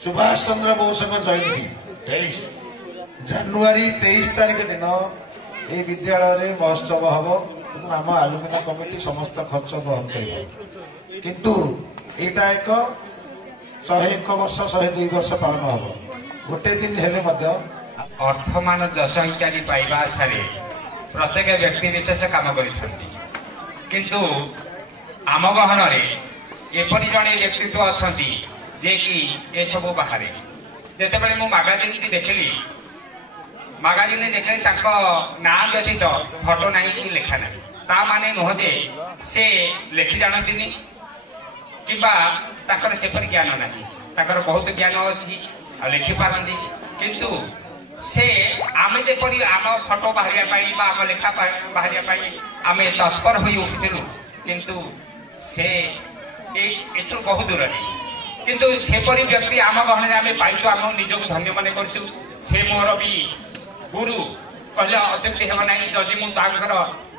सुभाष चंद्र बोस जयंती 23 जानुरी 23 तारिख दिन ये विद्यालय महोत्सव हम आम आलुमिना कमिटी समस्त खर्च बहन कर किंतु यहाँ एक 101 वर्ष 102 वर्ष पालन हम गोटे दिन हेले अर्थमान जश इत्यादि पाइबा आशा प्रत्येक व्यक्ति विशेष काम किंतु आम गहन एपरी जड़े व्यक्तित्व अच्छा जे कि ये सब बाहर जिते मु मागाजिन की देखली मागाजिन देखली ना व्यतीत फोटो ना कि लेखा ना ता माने नुह जे से लेखि जानती कि सेपरी ज्ञान ना बहुत ज्ञान अच्छी लिखि पारती किंतु से आम जेपरी आम फोटो बाहर आम लेखा बाहर आम तत्पर हो उठिलु किंतु से बहुत दूर किंतु सेपरी व्यक्ति आम गहन आम पाइलु आम निजक धन्य मन करछु से मोर भी गुरु कहले अत्युक्ति हेब ना जदि मुझे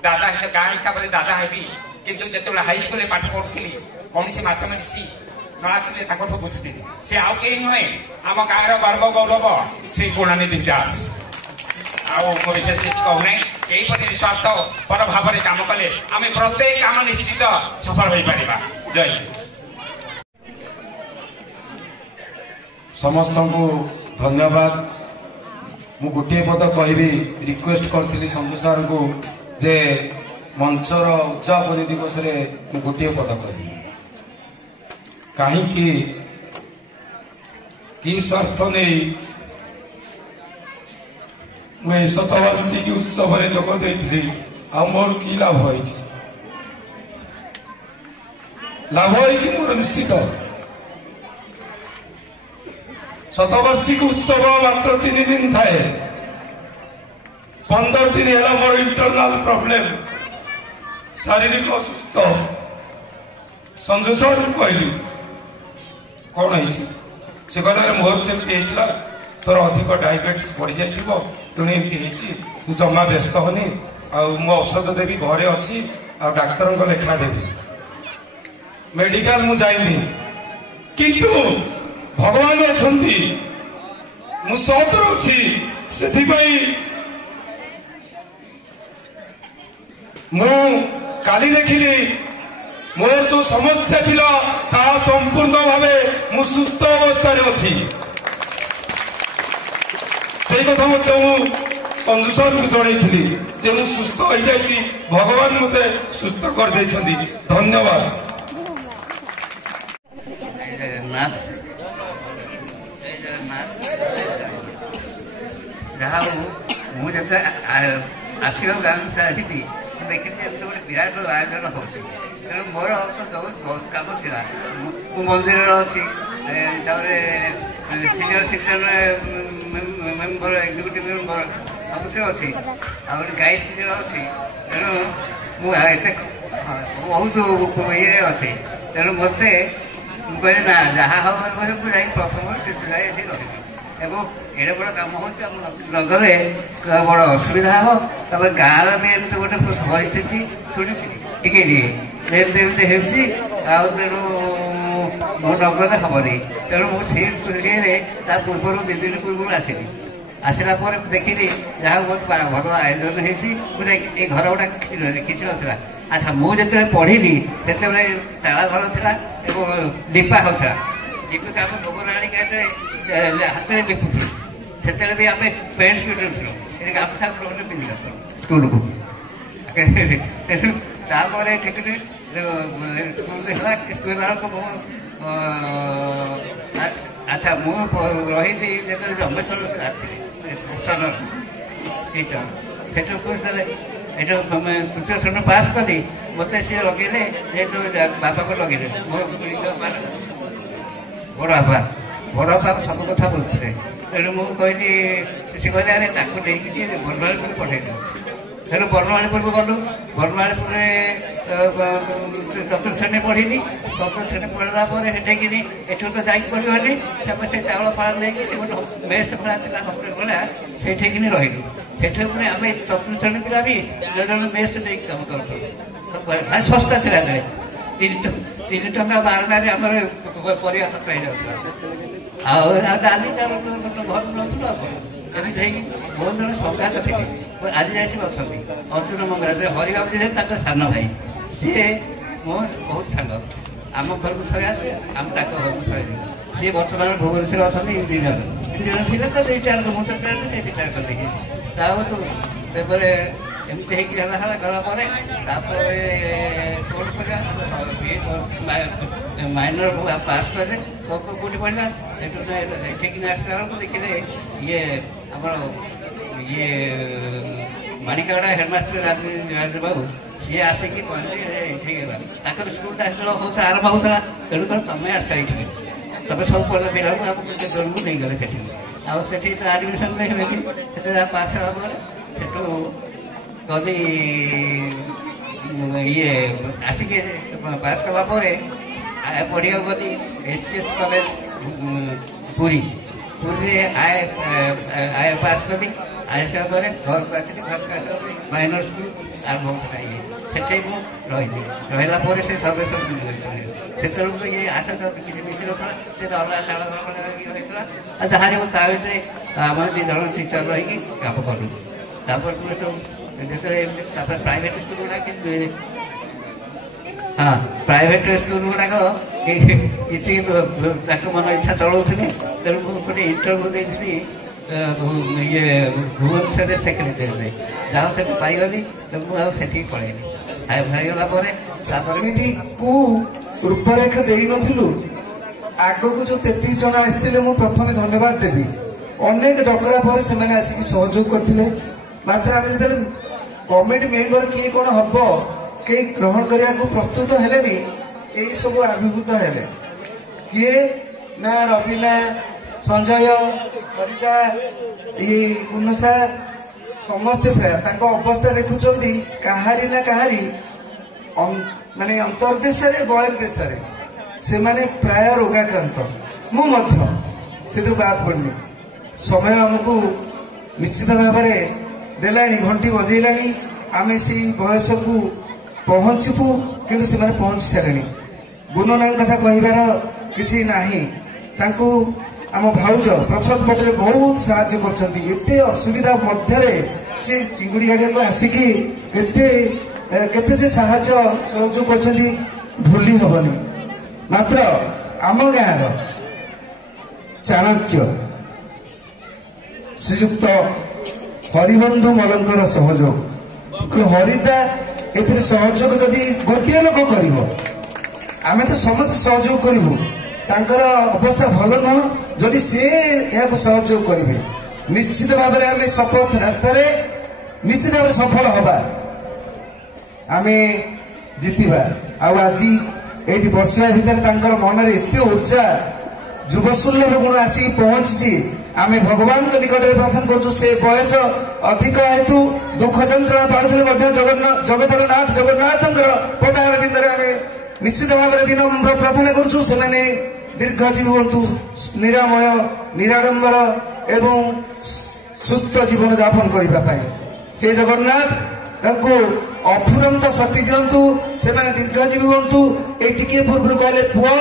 दादा गाँ हिसाब से दादा हेबी किंतु जो हाईस्कूल पाठ पढ़ुली कौन से मैथमेटिक्स न आसिले बुझुली सी आउ कहीं नुहे आम गाँव गर्व गौरव श्री गुणानिधि दास आो विशेष किसी कहूना यहीपरि निस्वार्थ पर भाव में कम कले आम प्रत्येक काम निश्चित सफल हो पार। जय समस्त को धन्यवाद। मु गोटे पद कहि रिक्वेस्ट करथिली संजू सार को जे मंचर उद्यापन दिवस रे मु गोटे पद कहि कहीं कि स्वार्थ नहीं मुझे शतवार्षिकी उत्सव में जोग देती मोर कि लाभ मोर निश्चित शतवार्षिक उत्सव मात्र 3 दिन थाए 15 दिन है मोर इंटरनाल प्रॉब्लम शारीरिक असुस्थ संजू सर कहली कौन है से कहले मोर सेमती होता तोर अधिक डायबिटीज बढ़ी जाइए तेणु एमती तू जमा व्यस्त होनी मो औषध देवी घरे अच्छी डाक्तर को लेखा देवी मेडिकल मु जाइनी किंतु भगवान अच्छा मु सत रही से मु काली देखिली मोर जो समस्या थिला ता संपूर्ण भावे मु सुस्थ अवस्था अच्छी से कथा संजू सर को जनई जे मु सुस्थ हो जाइए भगवान मते सुस्थ कर देछंदी। धन्यवाद। जहाँ मुझे आसिक गाँव आसी देखिए गोटे विराट आयोजन हो मोर बहुत कम था मंदिर अच्छी senior citizen member executive member सब अच्छी गाइड टीचर अच्छी तेणु मुझे बहुत ये अच्छे तेणु मत कहली ना जहाँ हम मुझे प्रथम शिशु जाए ये रही एडे बड़ कम हो नगर बड़ असुविधा हम गाँव भी एमती गोटे परिस्थिति शुणी टे तेणु मो नगर हेनी तेणु मुझे पूर्व 2 दिन पूर्व आसली आसला देखिली जहाँ बहुत भल आयोजन होते घर गुड़ा किसी ना अच्छा मुझे पढ़ी से चाला घर था दीपा होता दीपिका आम गोबर आने हाथ में लिखुलु से भी आम पेंट स्टूडेंट थी गामछा पिंधि स्कूल को तापर ठीक स्कूल को अच्छा मुझे रही रमेश्वर आसली सनर टीचर से तृतीय श्रेणी पास कली मत सी लगे बापा को लगे मो बड़ बापा सब कथा बोलते तेणु मुझे कहली सी कहले अरे नहीं बर्णमालीपुर पठे तेणु बर्णमालीपुर को गलु बर्णमालीपुर चतुर्थ श्रेणी पढ़ी चतुर्थ श्रेणी पढ़ला एठू तो जाई पढ़ी से चाउल फाड़ नहीं गोटे मेस भला हस्टेल भाया से रही से आम चतुर्थ श्रेणी पिला भी जो मेस नहीं कम कर सस्ता था 3 टंका 12 आम परिया खर्च हो जाता ଆଉ ଡାଲି ଚାଉଳ ଘରୁ ନେଉଥିଲୁ ଆଉ କ'ଣ ଏମିତି ହେଇକି ବହୁତ ଜଣ ସଙ୍ଗାତ ଥିଲେ ଆଜି ଯାଇ ସବୁ ଅଛନ୍ତି। ଅର୍ଜୁନ ମଙ୍ଗରାଜ ହରିବାବୁ ଯେ ତାଙ୍କ ସାନ ଭାଇ ସିଏ ମୋ ବହୁତ ସାଙ୍ଗ ଆମ ଘରକୁ ଥରେ ଆସେ ଆମେ ତାଙ୍କ ଘରକୁ ଥରେ ଯିବୁ। ସିଏ ବର୍ତ୍ତମାନ ଭୁବନେଶ୍ୱର ଅଛନ୍ତି ଇଞ୍ଜିନିୟର ଥିଲେ ତ ରିଟାୟାର ମୁଁ ତ ସେ ରିଟାୟାର କରିଦେଇକି ତାପରେ ତାପରେ ଏମିତି ହେଇକି ଗଲା ପରେ ତାପରେ କ'ଣ କରିବା ମାଇନର ପାସ୍ କଲେ କେଉଁଠି ପଢ଼ିବା ଏଠିକି ଆସିଲା ବେଳକୁ ଦେଖିଲେ ଇଏ ଆମର ଇଏ ମାଣିକାଗଡ଼ା ହେଡ଼ମାଷ୍ଟର ରାଜେନ୍ଦ୍ର ବାବୁ ସିଏ ଆସିକି କହିଲେ ଏଠିକି ଗଲା ତାଙ୍କର ସ୍କୁଲଟା ସେତେବେଳେ ହେଉଥିଲା ଆରମ୍ଭ ହେଉଥିଲା ତେଣୁକରି ତମେ ଆସ ଏଠିକି ତମେ ସବୁ ପିଲାଙ୍କୁ ଆମକୁ ଜଣକୁ ନେଇଗଲେ ସେଠିକି ଆଉ ସେଠି ତ ଆଡ଼ମିସନ୍ ନେଇଗଲେ ସେଠି ପାସ୍ ହେଲା ପରେ ସେଠୁ ଗଲି ଇଏ ଆସିକି ପାସ୍ କଲା ପରେ ପଢ଼ିବାକୁ ଗଲି HCS କଲେଜ ପୁରୀରେ ଆଏ ପାସ୍ କଲି ଆସିଲା ପରେ ଘରକୁ ଆସିଲି ଘରକୁ ଆସିଲା ମାଇନର ସ୍କୁଲ ଆରମ୍ଭ ହେଉଥିଲା ଇଏ ସେଠି ମୁଁ ରହିଲି ରହିଲା ପରେ ସେ ସର୍ବେଶ୍ୱର ସେତେବେଳକୁ ଇଏ ଆସନ୍ତା କିଛି ମିଶି ନଥିଲା ସେ ଅଲଗା ଚାଳ ରହିଥିଲା ଆଉ ଯାହାରି ତା ଭିତରେ ଆମର 2 ଜଣ ଟିଚର ରହିକି କାମ କଲୁ ତାପରେ ମୁଁ ଏଠୁ ଯେତେବେଳେ ତାପରେ ପ୍ରାଇଭେଟ ସ୍କୁଲ ଗୁଡ଼ାକ ହଁ ପ୍ରାଇଭେଟ ସ୍କୁଲ ଗୁଡ଼ାକ କିଛି ତାଙ୍କ ମନ ଇଚ୍ଛା ଚଳାଉଥିଲି ତେଣୁ ମୁଁ ଗୋଟେ ଇଣ୍ଟରଭ୍ୟୁ ଦେଇଥିଲି ଇଏ ଭୁବନେଶ୍ୱରରେ ସେକ୍ରେଟାରୀରେ ଯାହା ସେଠି ପାଇଗଲି ମୁଁ ଆଉ ସେଠିକି ପଳେଇଲି ପାଇଗଲା ପରେ ତାପରେ ଏଠିକୁ ରୂପରେଖ ଦେଇନଥିଲୁ ଆଗକୁ ଯୋଉ 33 ଜଣ ଆସିଥିଲେ ମୁଁ ପ୍ରଥମେ ଧନ୍ୟବାଦ ଦେବି ଅନେକ ଡକରା ପରେ ସେମାନେ ଆସିକି ସହଯୋଗ କରିଥିଲେ ମାତ୍ର ଆମେ ଯେତେବେଳେ କମିଟି ମେମ୍ବର କିଏ କ'ଣ ହବ କେହି ଗ୍ରହଣ କରିବାକୁ ପ୍ରସ୍ତୁତ ହେଲେନି ଏଇ ସବୁ ଆବିର୍ଭୂତ ହେଲେ କିଏ ନା ରବିନା ସଞ୍ଜୟ ହରିକା ଇଏ ଗୁନସା ସମସ୍ତେ ପ୍ରାୟ ତାଙ୍କ ଅବସ୍ଥା ଦେଖୁଛନ୍ତି କାହାରି ନା କାହାରି ମାନେ ଅନ୍ତର୍ଦେଶରେ ବହିର୍ଦେଶରେ ସେମାନେ ପ୍ରାୟ ରୋଗାକ୍ରାନ୍ତ ମୁଁ ମଧ୍ୟ ସେଥିରୁ ବାଦ ପଡ଼ିନି ସମୟ ଆମକୁ ନିଶ୍ଚିତ ଭାବରେ ଦେଲାଣି ଘଣ୍ଟି ବଜେଇଲାଣି ଆମେ ସେଇ ବୟସକୁ ପହଞ୍ଚିବୁ କିନ୍ତୁ ସେମାନେ ପହଞ୍ଚି ସାରିଲେଣି ଗୁଣନାଙ୍କ କଥା କହିବାର କିଛି ନାହିଁ ତାଙ୍କୁ ଆମ ଭାଉଜ ପ୍ରଚ୍ଛଦ ପଟରେ ବହୁତ ସାହାଯ୍ୟ କରୁଛନ୍ତି ଏତେ ଅସୁବିଧା ମଧ୍ୟରେ ସେ ଚିଙ୍ଗୁଡ଼ି ଗାଡ଼ିଆକୁ ଆସିକି କେତେ ଯେ ସାହାଯ୍ୟ ସହଯୋଗ କରୁଛନ୍ତି ଭୁଲି ହବନି ମାତ୍ର ଆମ ଗାଁର ଚାଣକ୍ୟ ଶ୍ରୀଯୁକ୍ତ ହରିବନ୍ଧୁ ମଲଙ୍କର ସହଯୋଗ ହରିଦା ଏଥିରେ ସହଯୋଗ ଯଦି ଗୋଟିଏ ଲୋକ କରିବ ଆମେ ତ ସମସ୍ତେ ସହଯୋଗ କରିବୁ ତାଙ୍କର ଅବସ୍ଥା ଭଲ ନୁହଁ ଯଦି ସେ ଏହାକୁ ସହଯୋଗ କରିବେ ନିଶ୍ଚିତ ଭାବରେ ଆମେ ଶପଥ ରାସ୍ତାରେ ନିଶ୍ଚିତ ଭାବରେ ସଫଳ ହବା ଆମେ ଜିତିବା ଆଉ ଆଜି ଏଇଠି ବସିବା ଭିତରେ ତାଙ୍କର ମନରେ ଏତେ ଉର୍ଜା ଯୁବସୁଲଭ ଗୁଣ ଆସିକି ପହଞ୍ଚିଛି ଆମେ ଭଗବାନଙ୍କ ନିକଟରେ ପ୍ରାର୍ଥନା କରୁଛୁ ସେ ବୟସ ଅଧିକ ହେତୁ ଦୁଃଖ ଯନ୍ତ୍ରଣା ପାଉଥିଲେ ମଧ୍ୟ ଜଗତର ନାଥ ଜଗନ୍ନାଥଙ୍କର ପଦାର ବିନ୍ଦରେ ଆମେ ନିଶ୍ଚିତ ଭାବରେ ବିନମ୍ର ପ୍ରାର୍ଥନା କରୁଛୁ ସେମାନେ ଦୀର୍ଘଜୀବୀ ହୁଅନ୍ତୁ ନିରାମୟ ନିରାଡମ୍ବର ଏବଂ ସୁସ୍ଥ ଜୀବନ ଯାପନ କରିବା ପାଇଁ ହେ ଜଗନ୍ନାଥ ତାଙ୍କୁ ଅଫୁରନ୍ତ ଶକ୍ତି ଦିଅନ୍ତୁ ସେମାନେ ଦୀର୍ଘଜୀବୀ ହୁଅନ୍ତୁ ଏଇ ଟିକିଏ ପୂର୍ବରୁ କହିଲେ ପୁଅ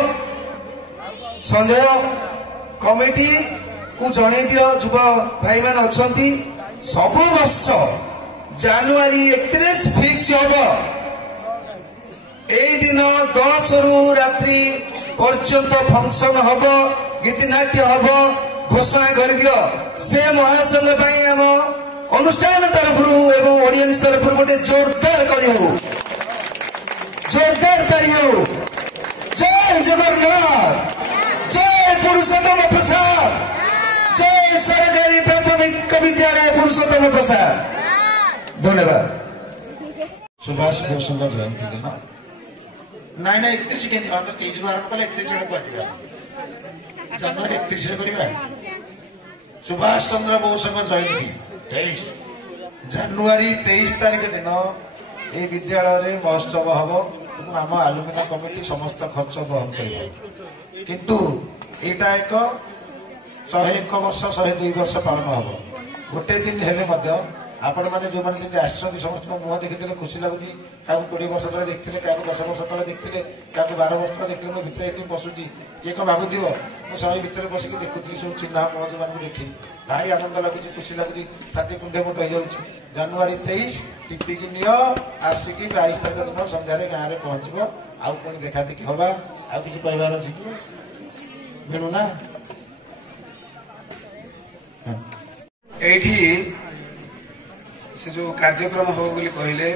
ସଞ୍ଜୟ କମିଟି କୁ ଜଣେଇ ଦିଅ ଯୁବ ଭାଇମାନେ ଅଛନ୍ତି ସବୁ ବର୍ଷ ଜାନୁଆରୀ 31 ଫିକ୍ସ ହବ ଏଇ ଦିନ 10 ରୁ ରାତ୍ରି ପର୍ଯ୍ୟନ୍ତ ଫଙ୍କସନ ହବ ଗୀତିନାଟ୍ୟ ହବ ଘୋଷଣା କରିଦିଅ ସେ ମହାସଂଘ ପାଇଁ ଆମ ଅନୁଷ୍ଠାନ ତରଫରୁ ଏବଂ ଓଡିଆନ୍ସ ତରଫରୁ ଗୋଟେ ଜୋରଦାର କଳି ହଉ ଜୋରଦାର ତାଳି ହଉ ଜୟ ଜଗନ୍ନାଥ ଜୟ ପୁରୁଷୋତ୍ତମ ପ୍ରସାଦ जय सरकारी प्राथमिक विद्यालय पुरुषोत्तम प्रसाद धन्यवाद सुभाष बोसଙ୍କ ଜୟନ୍ତୀ ଦିନ ନାଇଁ ନାଇଁ 31 କେମିତି ଆମେ 23 ରୁ ଆରମ୍ଭ କଲେ 31 ରେ କରିବା ଜାନୁଆରୀ 31 ରେ କରିବା ସୁଭାଷ ଚନ୍ଦ୍ର ବୋଷଙ୍କ ଜୟନ୍ତୀ 23 ଜାନୁଆରୀ 23 ତାରିଖ ଦିନ এই ବିଦ୍ୟାଳୟରେ ମହୋତ୍ସବ ହବ ଏବଂ ଆମ ଆଲୁମିନା କମିଟି ସମସ୍ତ ଖର୍ଚ୍ଚ ବହନ କରିବ କିନ୍ତୁ ଏଇଟା ଏକ 101 ବର୍ଷ 102 ବର୍ଷ ପାଳନ ହବ ଗୋଟେ ଦିନ ହେଲେ ମଧ୍ୟ आपण मैंने जो मैंने समस्त मुह देखी खुशी लगुच क्या 20 वर्ष तले देखते क्या 10 वर्ष तले देखते क्या 12 वर्ष तले देखते मो भितर ये पशुची ये कौन भावुव मुझे भितर बसिक देखुी सब चिन्ह मुह जो मैंने देखी भारी आनंद लगुच खुशी लगुच छाती कुंडे मोट हो जानुरी 23 टिपिक नि आसिक 22 तारीख दिन सन्धार गाँव में पहुँचब आउ पुणी देखा देखी हवा आउ कि कहबार अच्छी मिलू ना एठी से जो कार्यक्रम हो बोली कहले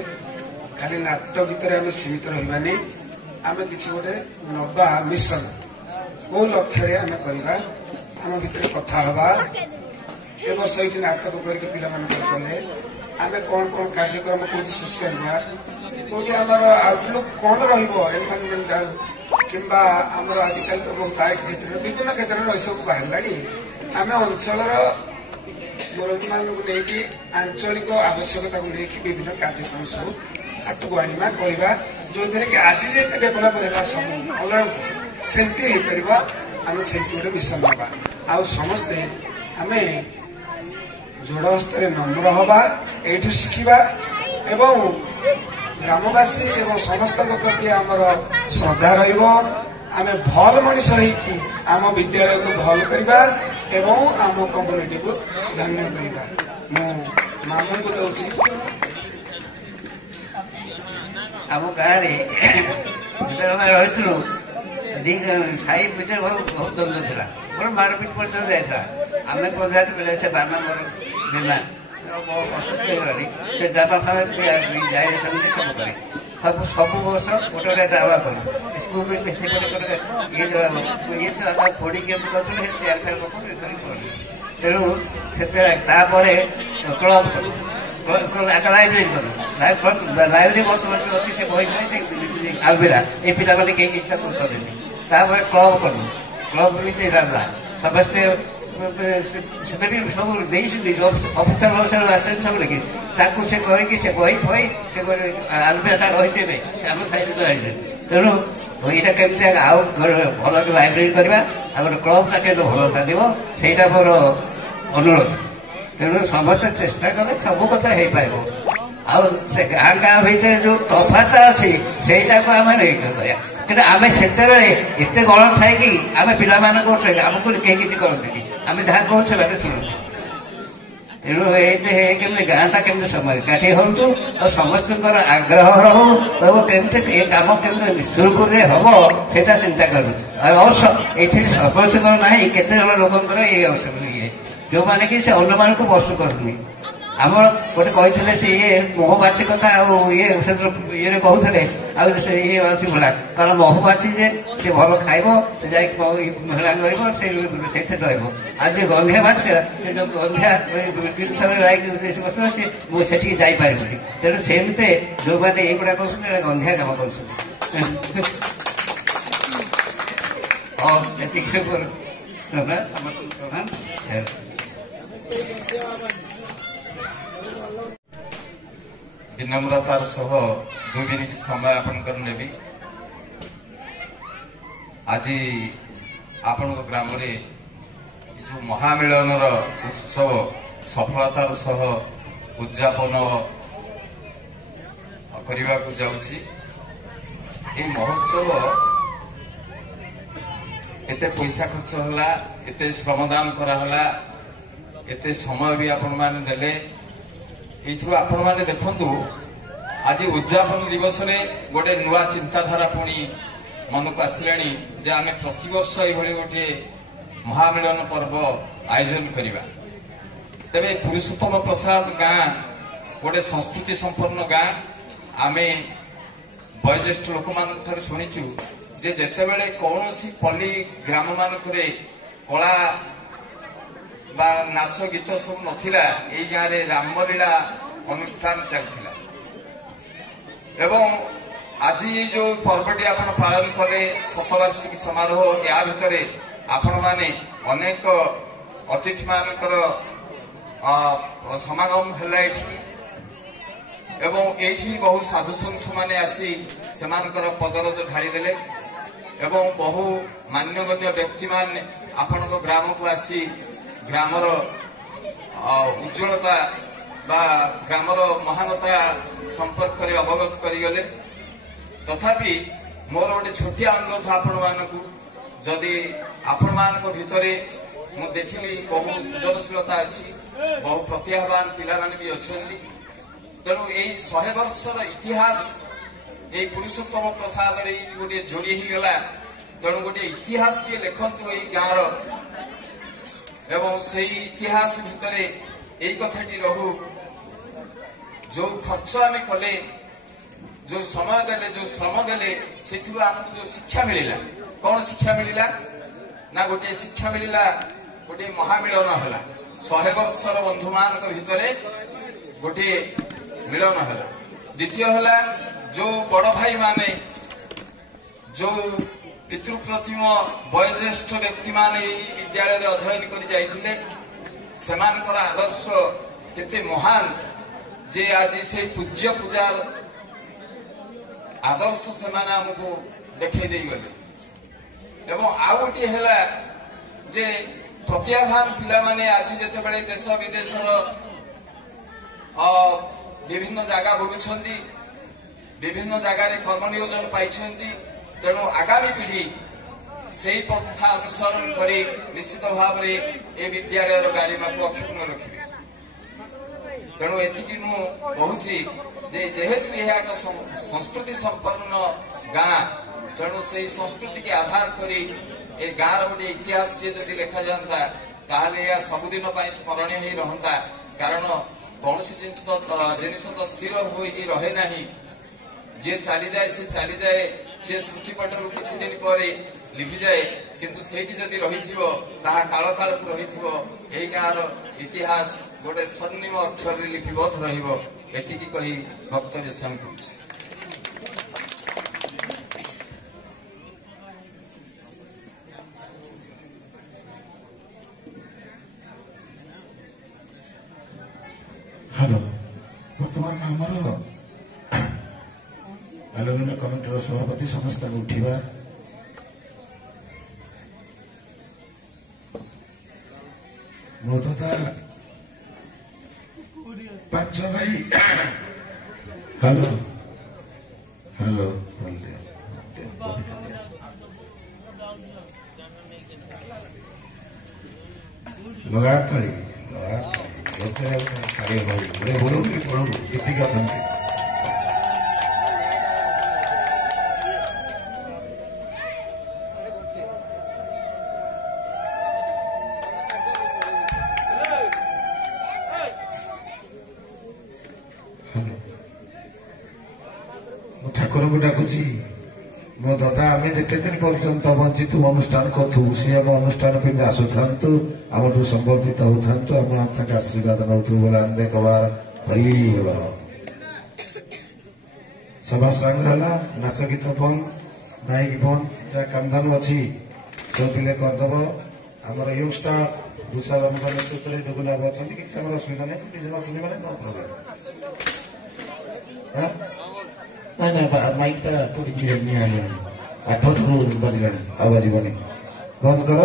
खाली नाट्य गीत आम सीमित रही आम कि गोटे नवा मिशन कौ लक्ष्य आम करवा आम भितर कथा हवा ए वर्ष ये नाटक करके पिला कले आम कौन कौन कार्यक्रम कौटी सोशल वर्क कौटी आमर आउटलुक कौन रनमेंटाल किंबा आमर आजिकल तो बहुत आईटी क्षेत्र विभिन्न क्षेत्र में सब बाहर आम अंचल मुरब्बी मानक लेकिन आंचलिक आवश्यकता को लेकिन विभिन्न कार्यक्रम सब हाथ को आनिमा करवा जो कि आज जे डेभलप है सब सेमती हो पार आम से गोटे मिशन हवा आ समस्ते आम जोड़ हस्ते नम्र हवा एठू शिखा एवं ग्रामवासी एवं समस्त प्रति आमर श्रद्धा रमें भल मनीष होगी आम विद्यालय को भल करवा एवं आम कम्युनिटी को धन्य करवा मु मामू को दौची आम गाँव रही साई भितर बहुत द्वंद्व था गोटे मारपिट पर्यटन जाता आम पंचायत पिला से 12 नंबर बीमा असुस्थ होगलानी से डाबा फाबा जाए सब करे सब वर्ष गोटे गोटे डाबा करूँ स्कूल ये फोड़ी केमती कर चेयर फेयर पकड़ तेणु से लाइब्रेरी करूँ लाइब्रेरी बर्तमान अच्छी से बही आलमिरा ये पिला मैंने कहीं इच्छा करें क्लब करूँ क्लब भी समस्ते सब अफिसर फफिसर आस सब लिखी से करके से बही फही से आलमिरा रही आम साइड तेणु यहाँ केमती आउ भल लाइब्रेरी करवा गोटे क्लबटा के भलता देव से मोर अनुरोध तेणु समस्त चेष्टा कले सब कथा हो पार आ गाँ गाँ भितर जो तफात अच्छी से आम नहीं आम से एत गरम थाए कि आम पिला आमको कहीं किसी करते आम जहाँ कहूँ से बाटे शुणु तेणु ये गाँटा केमती समय काठी हूँ और समस्त आग्रह रो केमती ये कम केमती सुरखुरी हम से चिंता करूँ अवश्य ये सरपंच ना केते जन लोक ये ये जो मैंने कि अन्न मान को बसु करनी आम गोटे कही से ये महुमाछी कथा ये कहते ये अच्छी भला कारण महुमाछी जे सी भल खाइब से मेला कर आज गंधिया माछ से जो गंधिया जिनस से जापर तेणु सेमते जो मैंने ये गुड़ा कर गंधिया कम कर विनम्रतार सह 2 मिनिट समय आपन नेबी आज आपण ग्राम रे जो महामिलन उत्सव सफलतार सह उद्यापन करने को जाऊँगी ये महोत्सव एते पैसा खर्च होला एते श्रमदान कराला एते समय भी आपण माने देले आपण माने देखंतु आज उद्यापन दिवस रे गोटे नुआ चिंताधारा पुणी मन को आसिलानी जे आमे प्रति वर्ष ये गोटे महामिलन पर्व आयोजन करिबा तबे पुरुषोत्तम प्रसाद गाँ गोटे संस्कृति संपन्न गाँ आमे वयोज्येष्ठ लोक मान शुणीचु जे जेते बेले कौनसी पल्ली ग्राम मानक कला बा नाच गीत सब नथिला एई गाँ रे रामलीला अनुष्ठान चलथिला एवं आज जो पर्वटी आपण पालन कले शतवार्षिकी समारोह या भितर आपण माने अनेक अतिथि मानकर समागम हैला एवं एठी बहु साधु सन्थ माने आसी सेमानकर पदरज ढाली देले एवं बहु मान्यगण्य व्यक्ति मान आपण ग्राम को आसी ग्रामर उज्ज्वलता বা ଗ୍ରାମର ମହାନତା ସମ୍ପର୍କରେ ଅବଗତ କରିଗଲେ। ତଥାପି ମୋର ଗୋଟେ ଛୋଟିଆ ଅନୁରୋଧ ଆପଣମାନଙ୍କୁ, ଯଦି ଆପଣମାନଙ୍କ ଭିତରେ ମୁଁ ଦେଖିଲି ବହୁ ସୃଜନଶୀଳତା ଅଛି, ବହୁ ପ୍ରତିଭାବାନ ପିଲାମାନେ ବି ଅଛନ୍ତି, ତେଣୁ ଏଇ 100 ବର୍ଷର ଇତିହାସ ଏଇ ପୁରୁଷୋତ୍ତମ ପ୍ରସାଦରେ ଗୋଟିଏ ଯୋଡ଼ି ହେଇଗଲା। ତେଣୁ ଗୋଟିଏ ଇତିହାସଟିଏ ଲେଖନ୍ତୁ ଏଇ ଗାଁର, ଏବଂ ସେଇ ଇତିହାସ ଭିତରେ ଏଇ କଥାଟି ରହୁ, ଯୋଉ ଖର୍ଚ୍ଚ ଆମେ କଲେ, ଯୋଉ ସମୟ ଦେଲେ, ଯୋଉ ଶ୍ରମ ଦେଲେ, ସେଥିରୁ ଆମକୁ ଯୋଉ ଶିକ୍ଷା ମିଳିଲା, କଣ ଶିକ୍ଷା ମିଳିଲା ନା ଗୋଟିଏ ଶିକ୍ଷା ମିଳିଲା, ଗୋଟିଏ ମହାମିଳନ ହେଲା। 100 ବର୍ଷର ବନ୍ଧୁମାନଙ୍କ ଭିତରେ ଗୋଟିଏ ମିଳନ ହେଲା। ଦ୍ୱିତୀୟ ହେଲା, ଯୋଉ ବଡ ଭାଇ ମାନେ, ଯୋଉ ପିତୃପ୍ରତିମ ବୟୋଜ୍ୟେଷ୍ଠ ବ୍ୟକ୍ତି ମାନେ ଏଇ ବିଦ୍ୟାଳୟରେ ଅଧ୍ୟୟନ କରି ଯାଇଥିଲେ, ସେମାନଙ୍କର ଆଦର୍ଶ କେତେ ମହାନ ଯେ ଆଜି ସେଇ ପୂଜ୍ୟ ପୂଜାର ଆଦର୍ଶ ସେମାନେ ଆମକୁ ଦେଖେଇ ଦେଇଗଲେ। ଏବଂ ଆଉ ଗୋଟିଏ ହେଲା ଯେ ପ୍ରତିଭାବାନ ପିଲାମାନେ ଆଜି ଯେତେବେଳେ ଦେଶ ବିଦେଶର ବିଭିନ୍ନ ଜାଗା ବୁଲୁଛନ୍ତି, ବିଭିନ୍ନ ଜାଗାରେ କର୍ମ ନିୟୋଜନ ପାଇଛନ୍ତି, ତେଣୁ ଆଗାମୀ ପିଢ଼ି ସେଇ ପନ୍ଥା ଅନୁସରଣ କରି ନିଶ୍ଚିତ ଭାବରେ ଏ ବିଦ୍ୟାଳୟର ଗାରିମାକୁ ଅକ୍ଷୁଣ୍ଣ ରଖିବେ। ତେଣୁ ଏତିକି ମୁଁ କହୁଛି ଯେ ଯେହେତୁ ଏହା ଏକ ସଂସ୍କୃତି ସମ୍ପନ୍ନ ଗାଁ, ତେଣୁ ସେଇ ସଂସ୍କୃତିକି ଆଧାର କରି ଏ ଗାଁର ଗୋଟିଏ ଇତିହାସଟିଏ ଯଦି ଲେଖାଯାଆନ୍ତା, ତାହେଲେ ଏହା ସବୁଦିନ ପାଇଁ ସ୍ମରଣୀୟ ହେଇ ରହନ୍ତା। କାରଣ କୌଣସି ଜିନିଷ ତ ସ୍ଥିର ହୋଇକି ରହେ ନାହିଁ, ଯିଏ ଚାଲିଯାଏ ସେ ଚାଲିଯାଏ, ସେ ସ୍ମୃତିପଟରୁ କିଛି ଦିନ ପରେ ଲିଭିଯାଏ, କିନ୍ତୁ ସେଇଠି ଯଦି ରହିଥିବ ତାହା କାଳ କାଳକୁ ରହିଥିବ। ଏଇ ଗାଁର ଇତିହାସ ଗୋଟେ ସ୍ୱର୍ଣ୍ଣିମ ଅକ୍ଷରରେ ଲିପିବଦ୍ଧ ରହିବ। ଏତିକି କହି ବକ୍ତବ୍ୟ ଶେଷ କରୁଛି। ହ୍ୟାଲୋ, ବର୍ତ୍ତମାନ ଆମର ଆଲୁମିନିୟମ କମିଟିର ସଭାପତି ସମସ୍ତେ ଉଠିବା। ମୋ ଦାଦା 5 ଭାଇ। ହ୍ୟାଲୋ ହ୍ୟାଲୋ ଲଗାତାଳି ଯେତିକି ଅଛନ୍ତି ଠାକୁରଙ୍କୁ ଡାକୁଛି, ମୋ ଦାଦା ଆମେ ଯେତେ ଦିନ ପର୍ଯ୍ୟନ୍ତ ବଞ୍ଚିତୁ ଅନୁଷ୍ଠାନ କରୁଥିବୁ, ସେ ଆମ ଅନୁଷ୍ଠାନ କେମିତି ଆସୁଥାନ୍ତୁ, ଆମଠୁ ସମ୍ବର୍ଦ୍ଧିତ ହଉଥାନ୍ତୁ, ଆମେ ତାଙ୍କ ଆଶୀର୍ବାଦ ନେଉଥିବୁ ବୋଲେ ଆମେ କବାର ହରିବୋଲ। ସଭା ସାଙ୍ଗ ହେଲା, ନାଚ ଗୀତ ବନ୍ଦ, ମାଇକ ବନ୍ଦ, ଯାହା କାମଧାମ ଅଛି ସବୁ ପିଲେ କରିଦେବ। ଆମର ୟଙ୍ଗ ଷ୍ଟାର ଦୁଃସାବାବୁଙ୍କ ନେତୃତ୍ୱରେ ଡୁଗୁଲାବ ଅଛନ୍ତି, କିଛି ଆମର ଅସୁବିଧା ନାହିଁ। କିଛି ନଥିଲି ମାନେ ନ ପ୍ରୋବ୍ଲେମ। ନାଇଁ ନାଇଁ ମାଇକଟା ପଡ଼ିକି ନିହାତି 8ଠାରୁ ବାଜିଲାଣି, ଆଉ ବାଜିବନି, ବନ୍ଦ କର।